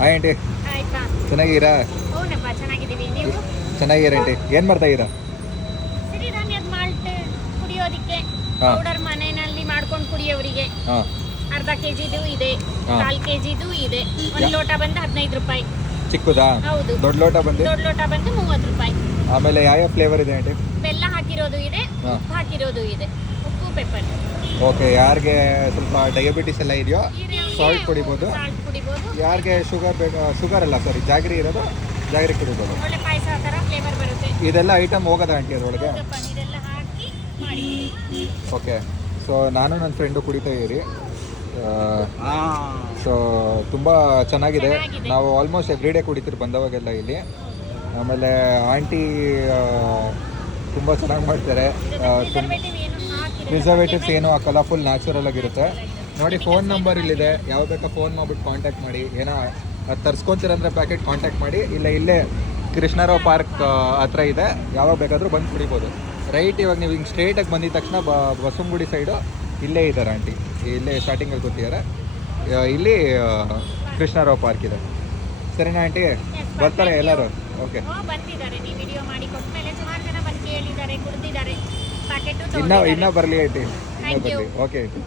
Hi aunty, ಆಯ್ತಾ? ಚೆನ್ನಾಗಿದ್ದೀರಾ? ಹೌನಪ್ಪ, ಚೆನ್ನಾಗಿದ್ದೀವಿ. ನೀವು? ಚೆನ್ನಾಗಿದ್ದೀರಾ ಆಂಟಿ. ಏನು ಮಾಡ್ತಾ ಇದ್ದೀರಾ? ಸಿರಿಧಾನ್ಯದ ಮಾಲ್ಟ್ ಕುಡಿಯೋದಿಕ್ಕೆ ಹಾ. ಪೌಡರ್ ಮನೆಯಲ್ಲಿ ಮಾಡ್ಕೊಂಡು ಕುಡಿಯೋರಿಗೆ ಹಾಂ ಅರ್ಧ ಕೆಜಿದು ಇದೆ, ಹಾ. 1/4 ಕೆಜಿದು ಇದೆ. ಒಂದು ಲೋಟ ಬಂದು 15 ರೂಪಾಯಿ. ಚಿಕ್ಕದಾ? ಹೌದು. ದೊಡ್ಡ ಲೋಟ ಬಂದು ದೊಡ್ಡ ಲೋಟ ಬಂದು 30 ರೂಪಾಯಿ. ಆಮೇಲೆ ಯಾವ ಫ್ಲೇವರ್ ಇದೆ ಆಂಟಿ? ಬೆಲ್ಲ ಹಾಕಿರೋದು ಇದೆ, ಹಾ. ಉಪ್ಪು ಹಾಕಿರೋದು ಇದೆ. ಉಪ್ಪು ಪೆಪ್ಪರ್. ಓಕೆ, ಯಾರಿಗೆ ಸ್ವಲ್ಪ ಡಯಾಬಿಟಿಸ್ ಎಲ್ಲ ಇದೆಯೋ ಸಾಲ್ಟ್ ಕುಡಿಬೋದು. ಸಾಲ್ಟ್ ಕುಡಿಬೋದು. ಯಾರಿಗೆ ಶುಗರ್ ಬೇಕು, ಶುಗರ್ ಅಲ್ಲ ಸಾರಿ, ಜಾಗರಿ ಇರೋದು ಜಾಗರಿ ಕುಡಿಬೋದು. ಒಳ್ಳೆ ಪಾಯಸ ಥರ ಫ್ಲೇವರ್ ಬರುತ್ತೆ. ಇದೆಲ್ಲ ಐಟಮ್ ಹೋಗೋದಾ ಆಂಟಿ ಅದರೊಳಗೆ? ಹೌದಪ್ಪ, ಇದೆಲ್ಲ ಹಾಕಿ ಮಾಡಿ. ಓಕೆ, ಸೊ ನಾನು ನನ್ನ ಫ್ರೆಂಡು ಕುಡಿತಾ ಇದ್ದೀರಿ. ಸೊ ತುಂಬ ಚೆನ್ನಾಗಿದೆ. ಚೆನ್ನಾಗಿದೆ. ನಾವು ಆಲ್ಮೋಸ್ಟ್ ಎವ್ರಿ ಡೇ ಕುಡಿತೀರಿ ಬಂದವಾಗೆಲ್ಲ ಇಲ್ಲಿ. ಆಮೇಲೆ ಆಂಟಿ ತುಂಬ ಚೆನ್ನಾಗಿ ಮಾಡ್ತಾರೆ. ಪ್ರಿಸರ್ವೇಟಿವ್ ಏನು ಹಾಕಿರಲ್ಲ. ಪ್ರಿಸರ್ವೇಟಿವ್ಸ್ ಏನೂ ಹಾಕಲ್ಲ, ಫುಲ್ ನ್ಯಾಚುರಲ್ ಆಗಿರುತ್ತೆ. ನೋಡಿ, ಫೋನ್ ನಂಬರ್ ಇಲ್ಲಿದೆ, ಯಾವ ಬೇಕಾ ಫೋನ್ ಮಾಡ್ಬಿಟ್ಟು ಕಾಂಟ್ಯಾಕ್ಟ್ ಮಾಡಿ. ಏನೋ ಅದು ತರಿಸ್ಕೊತೀರಂದ್ರೆ ಪ್ಯಾಕೆಟ್ ಕಾಂಟ್ಯಾಕ್ಟ್ ಮಾಡಿ. ಇಲ್ಲೇ ಕೃಷ್ಣರಾವ್ ಪಾರ್ಕ್ ಹತ್ರ ಇದೆ, ಯಾವಾಗ ಬೇಕಾದರೂ ಬಂದು ಕುಡಿಬೋದು. ರೈಟ್, ಇವಾಗ ನೀವು ಹಿಂಗೆ ಸ್ಟ್ರೇಟಾಗಿ ಬಂದಿದ ತಕ್ಷಣ ಬಸವನಗುಡಿ ಸೈಡು ಇಲ್ಲೇ ಇದ್ದಾರೆ ಆಂಟಿ, ಇಲ್ಲೇ ಸ್ಟಾರ್ಟಿಂಗಲ್ಲಿ ಕೂತಿದ್ದಾರೆ. ಇಲ್ಲಿ ಕೃಷ್ಣರಾವ್ ಪಾರ್ಕ್ ಇದೆ. ಸರಿನಾ ಆಂಟಿ? ಬರ್ತಾರೆ ಎಲ್ಲರೂ? ಓಕೆ, ಬಂದಿದ್ದಾರೆ. ನೀವು ವಿಡಿಯೋ ಮಾಡಿ ಕೊಟ್ಮೇಲೆ ಸುಮಾರು ಜನ ಬಂದು ಕೇಳಿದ್ದಾರೆ, ಕುಡಿದಿದ್ದಾರೆ. ಪ್ಯಾಕೆಟು ಇನ್ನೂ ಬರಲಿ ಆಂಟಿ, ಇನ್ನೂ Thank you. ಬರಲಿ. Okay aunty.